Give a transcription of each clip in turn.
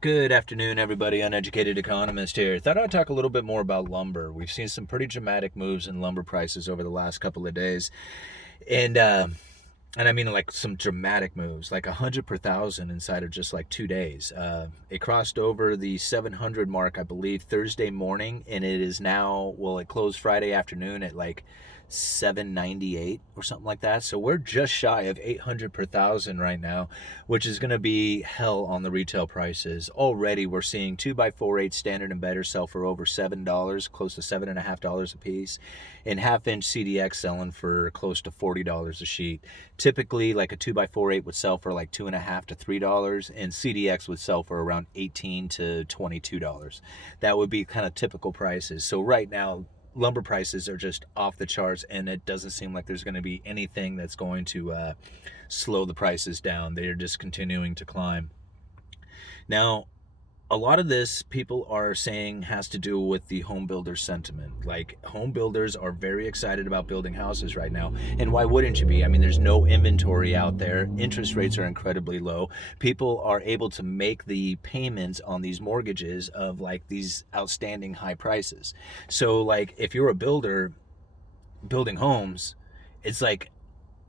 Good afternoon, everybody. Uneducated Economist here. Thought I'd talk a little bit more about lumber. We've seen some pretty dramatic moves in lumber prices over the last couple of days, and I mean like some dramatic moves, like 100 per thousand inside of just like 2 days. It crossed over the 700 mark, I believe, Thursday morning, and it is now, well, it closed Friday afternoon at like 798 or something like that. So we're just shy of 800 per thousand right now, which is going to be hell on the retail prices. Already we're seeing 2x4/8 standard and better sell for over $7, close to $7.50 a piece, and half-inch CDX selling for close to $40 a sheet. Typically, like a 2x4/8 would sell for like $2.50 to $3, and CDX would sell for around $18 to $22. That would be kind of typical prices. So right now, lumber prices are just off the charts, and it doesn't seem like there's going to be anything that's going to slow the prices down. They are just continuing to climb. Now, a lot of this people are saying has to do with the home builder sentiment. Like, home builders are very excited about building houses right now. And why wouldn't you be? I mean, there's no inventory out there. Interest rates are incredibly low. People are able to make the payments on these mortgages of like these outstanding high prices. So like if you're a builder building homes, it's like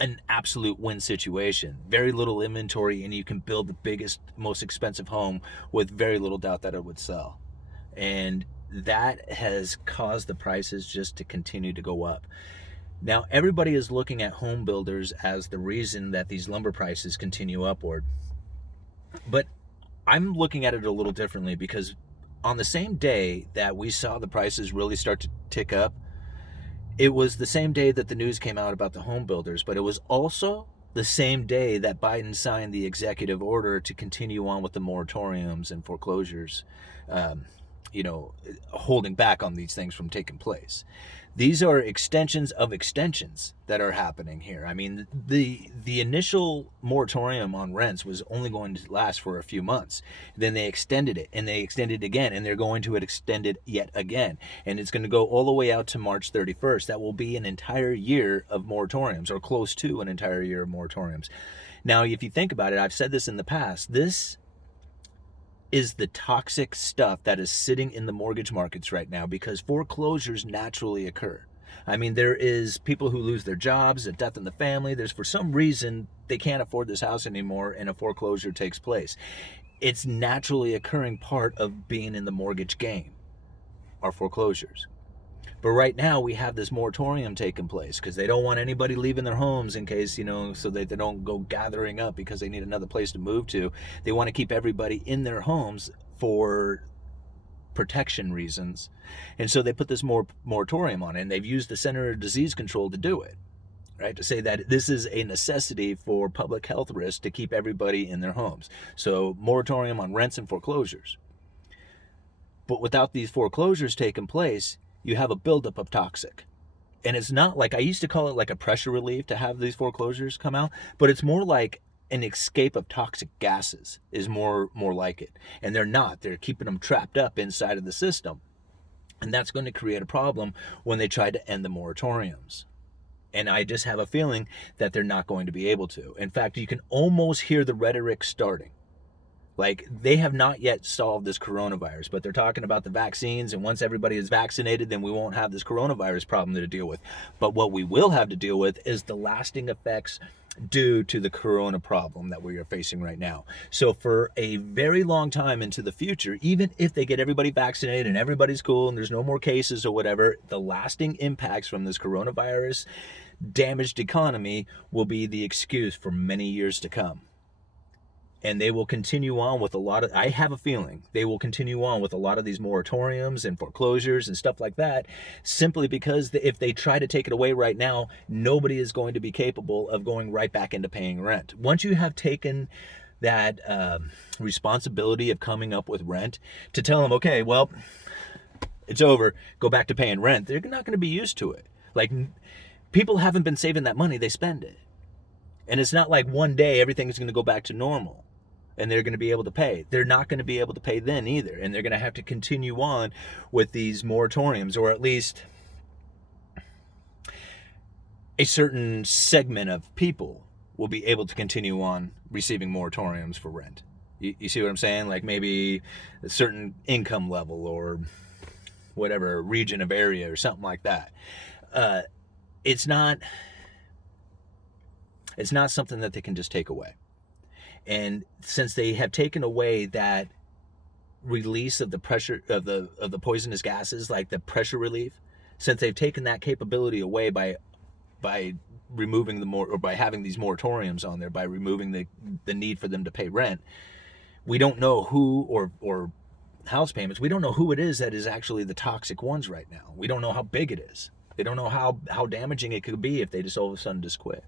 an absolute win situation. Very little inventory, and you can build the biggest, most expensive home with very little doubt that it would sell. And that has caused the prices just to continue to go up. Now, everybody is looking at home builders as the reason that these lumber prices continue upward. But I'm looking at it a little differently, because on the same day that we saw the prices really start to tick up, it was the same day that the news came out about the home builders, but it was also the same day that Biden signed the executive order to continue on with the moratoriums and foreclosures, um, holding back on these things from taking place. These are extensions of extensions that are happening here. I mean, the initial moratorium on rents was only going to last for a few months. Then they extended it, and they extended it again, and they're going to extend it yet again. And it's going to go all the way out to March 31st. That will be an entire year of moratoriums, or close to an entire year of moratoriums. Now, if you think about it, I've said this in the past, this is the toxic stuff that is sitting in the mortgage markets right now, because foreclosures naturally occur. I mean, there is people who lose their jobs, a death in the family. There's, for some reason, they can't afford this house anymore, and a foreclosure takes place. It's naturally occurring part of being in the mortgage game, are foreclosures. But right now we have this moratorium taking place because they don't want anybody leaving their homes, in case, so that they don't go gathering up because they need another place to move to. They want to keep everybody in their homes for protection reasons. And so they put this moratorium on it, and they've used the Center of Disease Control to do it, right? To say that this is a necessity for public health risks to keep everybody in their homes. So moratorium on rents and foreclosures. But without these foreclosures taking place, you have a buildup of toxic. And it's not like, I used to call it like a pressure relief to have these foreclosures come out, but it's more like an escape of toxic gases is more like it. And they're not. They're keeping them trapped up inside of the system. And that's going to create a problem when they try to end the moratoriums. And I just have a feeling that they're not going to be able to. In fact, you can almost hear the rhetoric starting. Like, they have not yet solved this coronavirus, but they're talking about the vaccines, and once everybody is vaccinated, then we won't have this coronavirus problem to deal with. But what we will have to deal with is the lasting effects due to the corona problem that we are facing right now. So for a very long time into the future, even if they get everybody vaccinated and everybody's cool and there's no more cases or whatever, the lasting impacts from this coronavirus damaged economy will be the excuse for many years to come. And they will continue on with I have a feeling they will continue on with a lot of these moratoriums and foreclosures and stuff like that, simply because if they try to take it away right now, nobody is going to be capable of going right back into paying rent. Once you have taken that responsibility of coming up with rent, to tell them, okay, well, it's over, go back to paying rent, they're not going to be used to it. Like, people haven't been saving that money, they spend it. And it's not like one day everything is going to go back to normal and they're going to be able to pay. They're not going to be able to pay then either. And they're going to have to continue on with these moratoriums, or at least a certain segment of people will be able to continue on receiving moratoriums for rent. You see what I'm saying? Like maybe a certain income level or whatever region of area or something like that. Uh, it's not something that they can just take away. And since they have taken away that release of the pressure of the poisonous gases, like the pressure relief, since they've taken that capability away by removing or by having these moratoriums on there, by removing the need for them to pay rent, we don't know who or house payments. We don't know who it is that is actually the toxic ones right now. We don't know how big it is. They don't know how damaging it could be if they just all of a sudden just quit.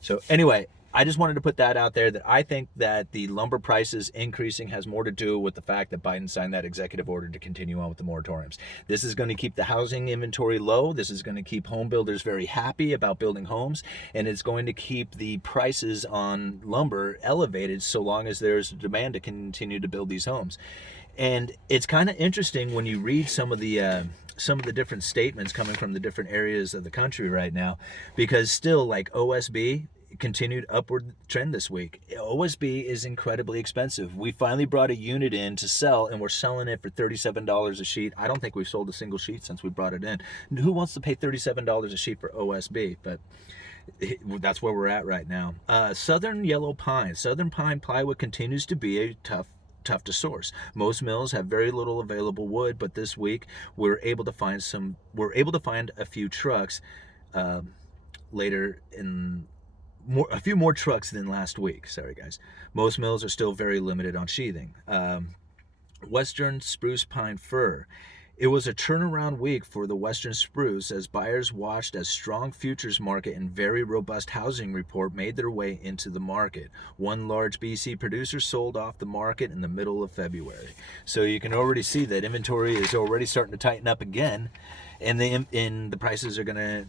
So anyway, I just wanted to put that out there, that I think that the lumber prices increasing has more to do with the fact that Biden signed that executive order to continue on with the moratoriums. This is going to keep the housing inventory low. This is going to keep home builders very happy about building homes, and it's going to keep the prices on lumber elevated so long as there's demand to continue to build these homes. And it's kind of interesting when you read some of the different statements coming from the different areas of the country right now, because still, like OSB continued upward trend this week. OSB is incredibly expensive. We finally brought a unit in to sell, and we're selling it for $37 a sheet. I don't think we've sold a single sheet since we brought it in. Who wants to pay $37 a sheet for OSB? But that's where we're at right now. Southern yellow pine, southern pine plywood continues to be a tough to source. Most mills have very little available wood, but this week we're able to find a few trucks a few more trucks than last week. Sorry guys. Most mills are still very limited on sheathing. Western spruce pine fir. It was a turnaround week for the Western spruce as buyers watched as strong futures market and very robust housing report made their way into the market. One large BC producer sold off the market in the middle of February. So you can already see that inventory is already starting to tighten up again, and the prices are gonna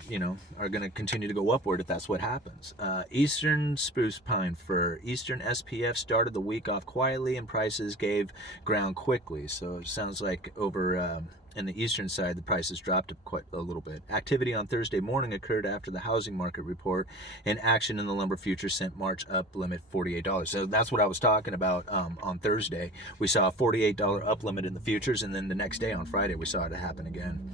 continue to go upward if that's what happens. Eastern spruce pine fir, Eastern SPF started the week off quietly and prices gave ground quickly. So it sounds like over in the eastern side, the prices dropped quite a little bit. Activity on Thursday morning occurred after the housing market report, and action in the lumber futures sent March up limit $48. So that's what I was talking about on Thursday. We saw a $48 up limit in the futures, and then the next day on Friday we saw it happen again.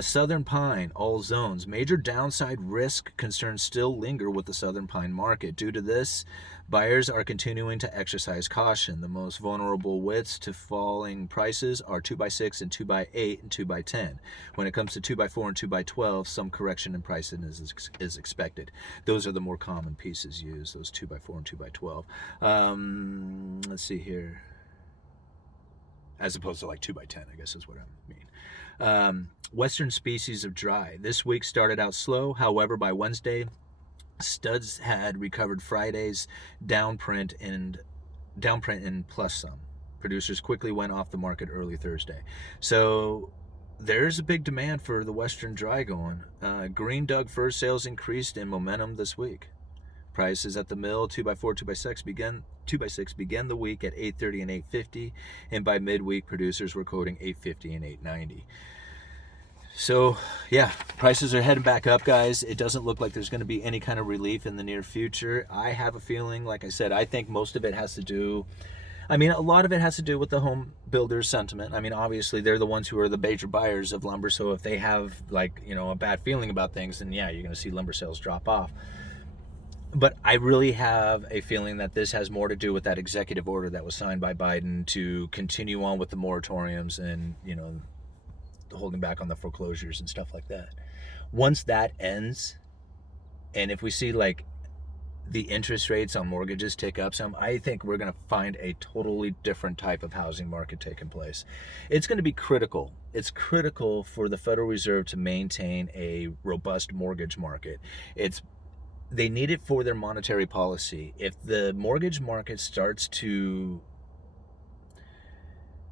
Southern pine, all zones. Major downside risk concerns still linger with the southern pine market. Due to this, buyers are continuing to exercise caution. The most vulnerable widths to falling prices are 2x6 and 2x8 and 2x10. When it comes to 2x4 and 2x12, some correction in pricing is expected. Those are the more common pieces used, those 2x4 and 2x12. Let's see here. As opposed to like 2x10, I guess is what I mean. Western species of dry. This week started out slow. However, by Wednesday, studs had recovered Friday's downprint and plus some. Producers quickly went off the market early Thursday. So there's a big demand for the Western dry going. Green Doug fir sales increased in momentum this week. Prices at the mill, 2x4, 2x6 began the week at $830 and $850, and by midweek, producers were quoting $850 and $890. So, yeah, prices are heading back up, guys. It doesn't look like there's going to be any kind of relief in the near future. I have a feeling, like I said, I think most of it has to do... a lot of it has to do with the Homebuilders Sentiment. Obviously, they're the ones who are the major buyers of lumber, so if they have, a bad feeling about things, then yeah, you're going to see lumber sales drop off. But I really have a feeling that this has more to do with that executive order that was signed by Biden to continue on with the moratoriums and, holding back on the foreclosures and stuff like that. Once that ends, and if we see the interest rates on mortgages tick up some, I think we're going to find a totally different type of housing market taking place. It's going to be critical. It's critical for the Federal Reserve to maintain a robust mortgage market. They need it for their monetary policy. If the mortgage market starts to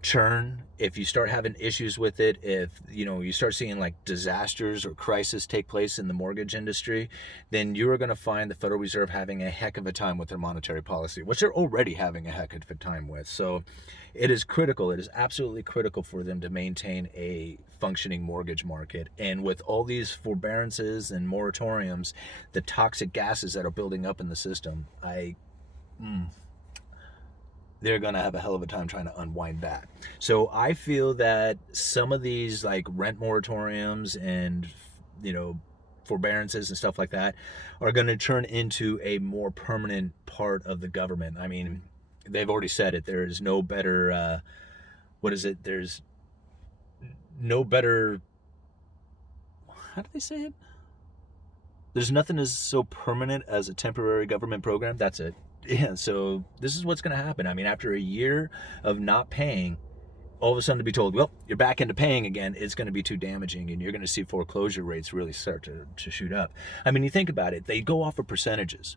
churn, if you start having issues with it, if you start seeing disasters or crisis take place in the mortgage industry, then you're going to find the Federal Reserve having a heck of a time with their monetary policy, which they're already having a heck of a time with. So it is critical. It is absolutely critical for them to maintain a functioning mortgage market. And with all these forbearances and moratoriums, the toxic gases that are building up in the system, they're going to have a hell of a time trying to unwind that. So I feel that some of these like rent moratoriums and, you know, forbearances and stuff like that are going to turn into a more permanent part of the government. I mean, they've already said it. There is no better, There's no better, how do they say it? There's nothing as so permanent as a temporary government program. That's it. Yeah, so this is what's going to happen. I mean, after a year of not paying, all of a sudden to be told, well, you're back into paying again, it's going to be too damaging, and you're going to see foreclosure rates really start to shoot up. I mean, you think about it, they go off of percentages.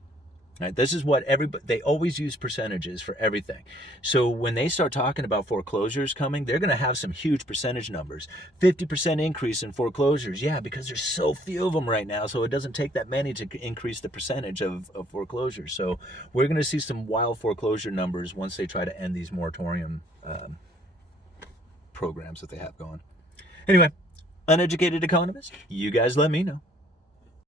Right? This is what they always use percentages for everything. So when they start talking about foreclosures coming, they're going to have some huge percentage numbers. 50% increase in foreclosures. Yeah, because there's so few of them right now, so it doesn't take that many to increase the percentage of foreclosures. So we're going to see some wild foreclosure numbers once they try to end these moratorium programs that they have going. Anyway, Uneducated Economist, you guys let me know.